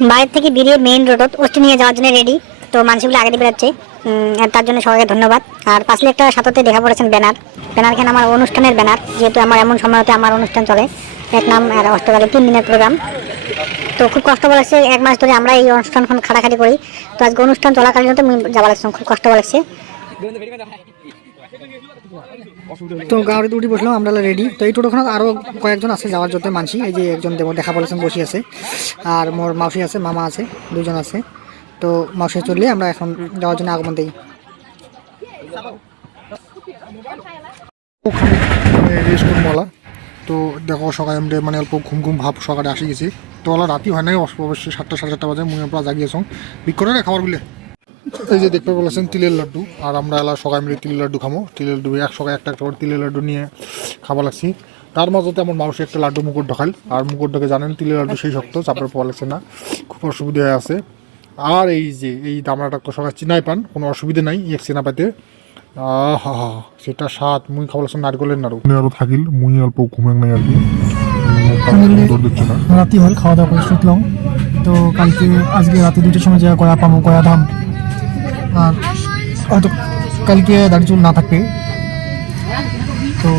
বাইরে থেকে বেরিয়ে মেইন রোডত অষ্টি নিয়ে যাওয়ার জন্য রেডি। তো মানুষগুলো আগে দিয়ে বেরোচ্ছে, তার জন্য সবাইকে ধন্যবাদ। আর পাশে একটা সাথে দেখা পড়েছেন ব্যানারখানে আমার অনুষ্ঠানের ব্যানার, যেহেতু আমার এমন সময়তে আমার অনুষ্ঠান চলে এক নাম আর অষ্টকালে 3 দিনের প্রোগ্রাম। তো খুব কষ্ট লাগছে, 1 মাস ধরে আমরা এই অনুষ্ঠানখন খাটাখাটি করি। তো আজকে অনুষ্ঠান চলাকালীন তো যাওয়া লাগছে, খুব কষ্ট লাগছে। তো গাড়িতে উঠে বসলাম, আমরা রেডি। তো এই টোটোখানে আরও কয়েকজন আছে যাওয়ার জন্য মানসি। এই যে একজন দেখা বলেছেন বসে আছে, আর মোর মাসি আছে, মামা আছে, 2জন আছে। তো মাসি চললে আমরা এখন যাওয়ার জন্য আগমন দিই। মলা তো দেখো সকালে আমরা মানে অল্প ঘুম ভাব সকালে আসি গেছি। তো ওলা রাতি হয় নাই, অবশ্যই 7টা সাড়ে 7টা বাজে মুই আমরা জাগিয়েছ বিক্রয় খাবার বলে। এই যে দেখতে বলেছেন তিলের লাড্ডু, আর আমরা এলা সকালে মিলে তিলের লাড্ডু খামো। তিলের লাড্ডু একসঙ্গে একটা করে তিলের লাড্ডু নিয়ে খাওয়া লাগছি। তার মাঝতে আমার মানুষ একটা লাড্ডু মুকুট ঢোকাল, আর মুকুট ঢোকে জানেন তিলের লাড্ডু সেই শক্ত চাপড়ে পাওয়া লাগছে না, খুব অসুবিধা হয়ে আছে। আর এই যে এই দামড়াটা তো সবাই চিনাই পান, কোনো অসুবিধা নাই এক চেনা পাইতে। সেটা স্বাদ মুই খাওয়া লাগছে নারকেলের নাড়ু আরো থাকিল মুই অল্প ঘুমেন নাই আর কি রাতি হল খাওয়া দাওয়া করে শুতলাম। তো কালকে আজকে রাতে 2টার সময় যা গয়া পামো গয়া ধাম, আর হয়তো কালকে দাড়ি চুল না থাকবে। তো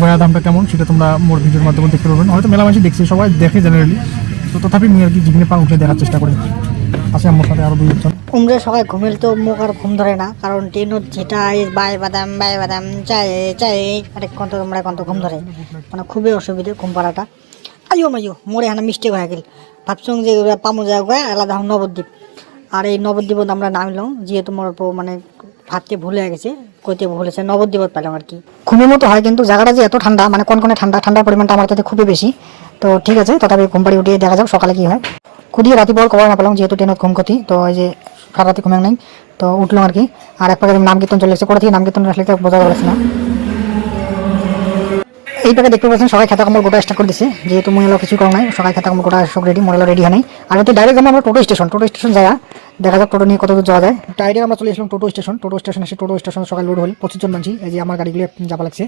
গয়া ধামটা কেমন সেটা তোমরা মোর ভিডিওর মাধ্যমে দেখতে পারবেন, হয়তো মেলামেশি দেখছি, সবাই দেখে জেনারেলি। তো তথাপি মুই আর কি যেখানে পা উঠে দেখার চেষ্টা করি। আছে আমার সাথে আরো 2জন। উমরে সবাই ঘুমেল, তো মুখ আর ঘুম ধরে না, কারণ ট্রেনত যেটা বাই বাদাম চাই আরে কত তোমরা কত ঘুম ধরে, মানে খুবই অসুবিধে ঘুম পাড়াটা। আইও মোরে হানা মিস্টেক হয়ে গেল, ভাবছং যে পামো যায় আলাদা নবদ্বীপ। আর এই নবদ্বীপত আমরা নামিলাম, যেহেতু মোর মানে ভাবতে ভুলে গেছে, কইতে ভুলেছে, নবদ্বীপত পেলাম আর কি। ঘুমের মতো হয়, কিন্তু জায়গাটা যে এত ঠান্ডা, মানে কনকনে ঠান্ডার পরিমাণটা আমার কাছে খুবই বেশি। তো ঠিক আছে, তথাপি ঘুম পাড়ি উঠিয়ে দেখা যাক সকালে কি হয়। খুদিয়ে রাতি পর খবর না পেলাম, যেহেতু ট্রেনত ঘুম ক্ষতি। তো এই যে সারা রাতি ঘুমে নেই, তো উঠলাম আর কি। আর এক পাকে নাম কীর্তন চলে এসেছে, কোথা থেকে নাম কীর্তন আসলে বোঝা যাচ্ছে না। এই পাকে দেখতে পাচ্ছেন সবাই খাতা কম্বল গোটা স্টার্ট করে দিচ্ছে, যেহেতু মুই এলো কিছু কম নাই, সবাই খাতা কম্বল গোটা সব রেডি, মোড়ালো রেডি হয় নাই। আর হয়তো ডাইরেক্ট আমরা টোটো স্টেশন যায়, দেখা যাক টোটো নিয়ে কত দূর যাওয়া যায়। ডাইরেক্ট আমরা চলে এসলাম টোটো স্টেশন এসে টোটো স্টেশনে সকাল লোড হল 25জন মানছি। এই যে আমার গাড়িগুলো যাওয়া লাগছে।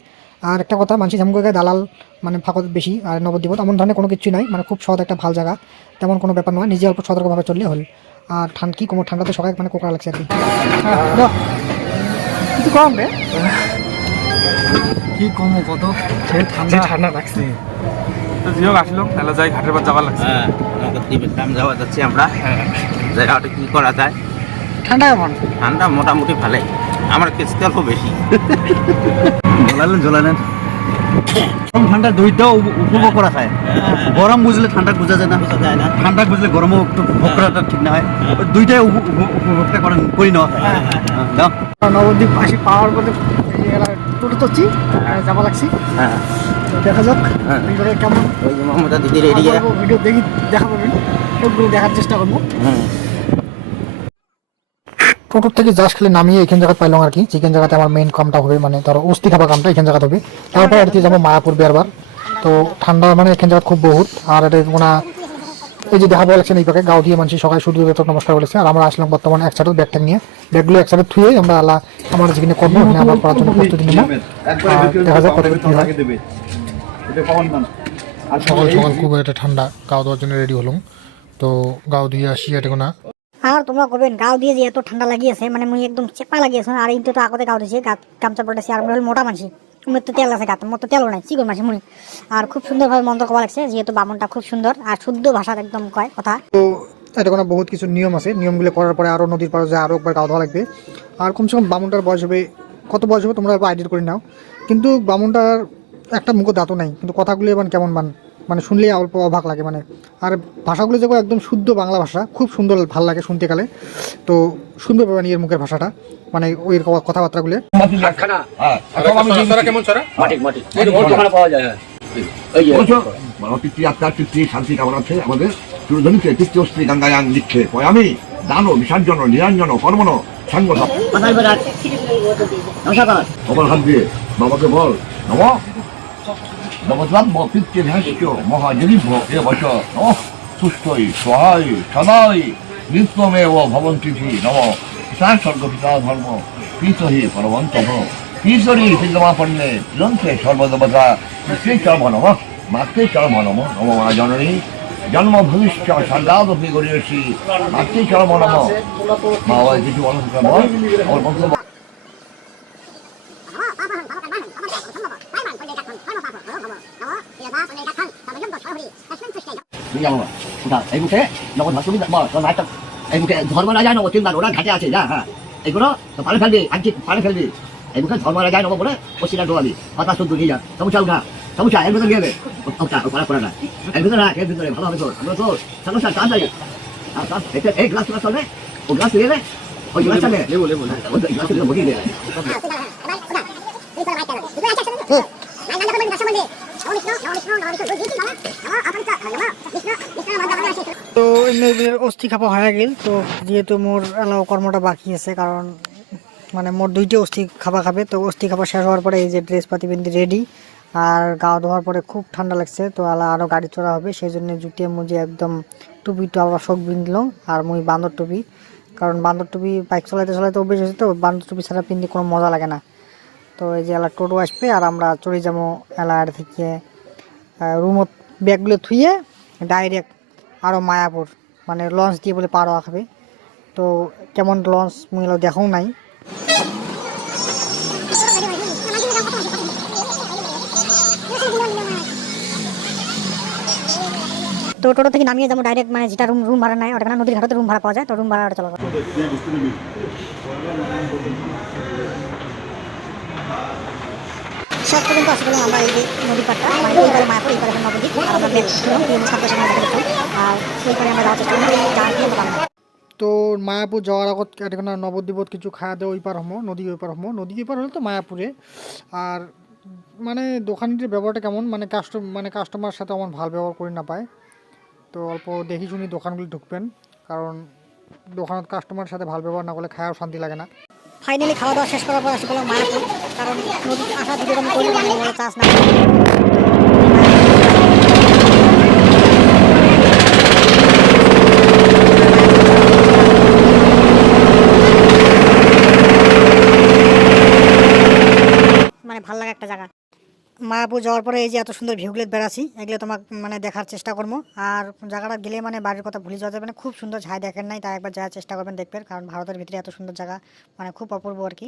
আর একটা কথা, মানছি যেমন করে দালাল মানে ফাঁকত বেশি, আর নবদ্বীপত এমন ধরনের কোনো কিছুই নাই, মানে খুব সহজ একটা ভালো জায়গা, তেমন কোনো ব্যাপার নয়, নিজে অল্প সতর্কভাবে চললে হল। আর কি কম ঠান্ডাতে সবাই মানে কোকড়া লাগছে আর কি। কিছু কম রে কি কম কত ঠান্ডা লাগছে। তো জিও আসলো তাহলে যাই ঘাটের পর যাওয়ার লাগছে। হ্যাঁ নবদ্বীপের দাম যাওয়া যাচ্ছি আমরা। জায়গাটা কি করা যায়? ঠান্ডা কেমন? ঠান্ডা মোটামুটি ভালোই, আমার কিস্তি অল্প বেশি। জ্বলালেন ঠান্ডা দুইটাও উপভোগ করা যায়। গরম বুঝলে ঠান্ডা বোঝা যায় না, ঠান্ডা বুঝলে গরমও একটু ভোগ করাটা ঠিক না হয়। দুইটাই উপভোগটা করি নেওয়া হয়। নবদ্বীপ পাশে পাওয়ার পরে টোটো চড়ছি, যাওয়া লাগছি। দেখা যাক কেমন মমতা দিদির এরিয়া ভিডিও দেখি, দেখা পাবেন, সবগুলো দেখার চেষ্টা করবো। টোটোর থেকে জাস্ট খালি নামিয়ে এখান জায়গায় পাইলাম আর কি। চিকেন জায়গাতে আমার মেইন কামটা হবে, মানে ধরো অস্থি খাবার কামটা এখান জায়গাতে হবে। তারপর আর কি যাবো মায়াপুর বেরবার। তো ঠান্ডা মানে এখান জায়গা খুব বহুত। আর এটা ওনা এই যে দেখা বলেছেন এই পাকে গাও দিয়ে মানুষ সকালে সূর্য দেবতা নমস্কার বলেছে। আর আমরা আসলাম বর্তমানে একসাথে ব্যাগ ট্যাগ নিয়ে, ব্যাগগুলো একসাথে থুয়ে আমরা আল্লাহ আমার যেখানে কর্ম ওখানে আমরা করার জন্য প্রস্তুতি নিলাম। দেখা যাক কত কি হয়। আর সকাল খুব একটা ঠান্ডা, গাও দেওয়ার জন্য রেডি হলাম। তো গাও দিয়ে আসি এটা কোনা। আর তোমরা করবেন গাও দিয়ে যে এত ঠান্ডা লাগিয়েছে, মানে মুই একদম চেপা লাগিয়েছে। আর এই তো আগতে গাও দিয়েছে, গামছা পড়েছে। আর হল মোটা মানসি, মুই তো তেল আছে গাত, মোট তো তেলও নাই, চিকন মাসি মুই। আর খুব সুন্দরভাবে মন্ত্র করা লাগছে, যেহেতু বামনটা খুব সুন্দর আর শুদ্ধ ভাষার একদম কয় কথা। তো এটা কোনো বহুত কিছু নিয়ম আছে, নিয়মগুলো করার পরে আরও নদীর পাড়ে যায় আরও একবার গাও দেওয়া লাগবে। আর কমসে কম বামুনটার বয়স হবে, কত বয়স হবে তোমরা আইডিয়া করে নাও। কিন্তু বামুনটার একটা মুখ দাঁতও নাই, কিন্তু কথাগুলো এবার কেমন মানে শুনলেই অল্প অবাক লাগে মানে। আর ভাষাগুলো যেগুলো একদম শুদ্ধ বাংলা ভাষা, খুব সুন্দর ভাল লাগে শুনতে গেলে। তো শুনবে পাবেন এর মুখের ভাষাটা, মানে ওই কথাবার্তাগুলো। শান্তি কামনা আছে আমাদের দুর্ধনিকে তৃতীয় স্ত্রী গঙ্গায়াং লিখে আমি দানো বিসর্জন নিরঞ্জন কর্মণ সাঙ্গ হাত দিয়ে বাবাকে বল নম নবদ্রাব্য পিতৃভ্যাস্য মহাজনীভ্য এ বচ নম সুস্থই সহায় সদাই নিত্যমেব ভবন্তিথি নম পিতা স্বর্গ পিতা ধর্ম পিতহি পরমন্তভ ঈশ্বরী সিদ্ধমাপন্নে তিরন্তে সর্বদেবতা শ্রী চর্ম নম মাতৃ চর্ম নম নম মা জননী জন্ম ভবিষ্য সর্গাদপি গরিয়সী মাতৃচরম নম। মা বাবা কিছু বলো বল, আমার বক্তব্য। এই মুখে তুমি এই মুখে ধর্মরাজা নব তিনবার ওরা ঘাটে আছে যা, হ্যাঁ এইগুলো তো পালে ফেলবি, আজকে পালে ফেলবি। এই মুখে ধর্মরাজা নব বলে পশ্চিমা ডোয়াবি, কথা শুদ্ধ নিয়ে যা। সমস্যা উঠা, সমস্যা এর ভিতরে নিয়ে ওটা করা না, এর ভিতরে রাখ, এর ভিতরে ভালো হবে তোর। আমরা তো সমস্যা তাড়াতাড়ি এই গ্লাস গ্লাস চলবে, ও গ্লাস নিয়ে নে, ওই গ্লাস চালে গ্লাস বসিয়ে দেয়। তো এমনি অস্থি খাপা হয়ে গেল। তো যেহেতু মোর এলাও কর্মটা বাকি আছে, কারণ মানে মোর 2টি অস্থি খাপা খাবে। তো অস্থি খাপা শেষ হওয়ার পরে এই যে ড্রেস পাতি পিন্দি রেডি, আর গা ধোয়ার পরে খুব ঠান্ডা লাগছে। তো আরও গাড়ি চড়া হবে, সেই জন্য জুটিয়ে মুজে একদম টুপিটা আবার শখ বিনলাম। আর মুই বান্দর টুপি, কারণ বান্দর টুপি বাইক চালাইতে চালাইতে অভ্যেস হয়েছে, তো বান্দর টুপি ছাড়া পিন্দি কোনো মজা লাগে না। তো এই যে এলা টোটো আসবে আর আমরা চলে যাবো এলার থেকে রুমত ব্যাগগুলো থুয়ে ডাইরেক্ট আরও মায়াপুর, মানে লঞ্চ দিয়ে বলে পার হওয়া খাবে। তো কেমন লঞ্চ মুই দেখাও নাই। তো টোটো থেকে নামিয়ে যাবো ডাইরেক্ট, মানে যেটা রুম ভাড়া নেয় ওটা নদীর ঘাটে রুম ভাড়া পাওয়া যায়, তো রুম ভাড়া চলো। শেষ পর্যন্ত আসলে আমরা এই যে নদীর পাড়টা, মানে এই পারে মায়াপুর, এই পারে নবদ্বীপ, আর আমরা ব্যাগ ছিলাম এই সামনে সামনে দেখা দেখলাম, আর সেই পারে আমরা যাওয়ার চেষ্টা করলাম। তো মায়াপুর যাওয়ার আগত এখানে নবদ্বীপত কিছু খাওয়া দেওয়া ওই পার হমো, নদী ওই পার হমো। নদী ওই পার হলে তো মায়াপুরে। আর মানে দোকানটির ব্যবহারটা কেমন, মানে কাস্টমার সাথে আমার ভালো ব্যবহার করে না পায়। তো অল্প দেখি শুনি দোকানগুলি ঢুকবেন, কারণ দোকানত কাস্টমারের সাথে ভালো ব্যবহার না করলে খাওয়াও শান্তি লাগে না। ফাইনালি খাওয়া দাওয়া শেষ করার পর আসি পেলাম মায়াপুর, কারণ নদীর আসা ভিডিও আমি করলে মানে চাষ না। মানে ভালো লাগে একটা জায়গা। মায়াপুর যাওয়ার পরে এই যে এত সুন্দর ভিউগুলো বেড়াচ্ছি, এগুলো তোমাকে মানে দেখার চেষ্টা করবো। আর জায়গাটা গেলে মানে বাড়ির কথা ভুলে যাওয়া যাবে না। খুব সুন্দর, ছাই দেখেন নাই তাই একবার যাওয়ার চেষ্টা করবেন, দেখবেন, কারণ ভারতের ভিতরে এত সুন্দর জায়গা মানে খুব অপূর্ব আর কি।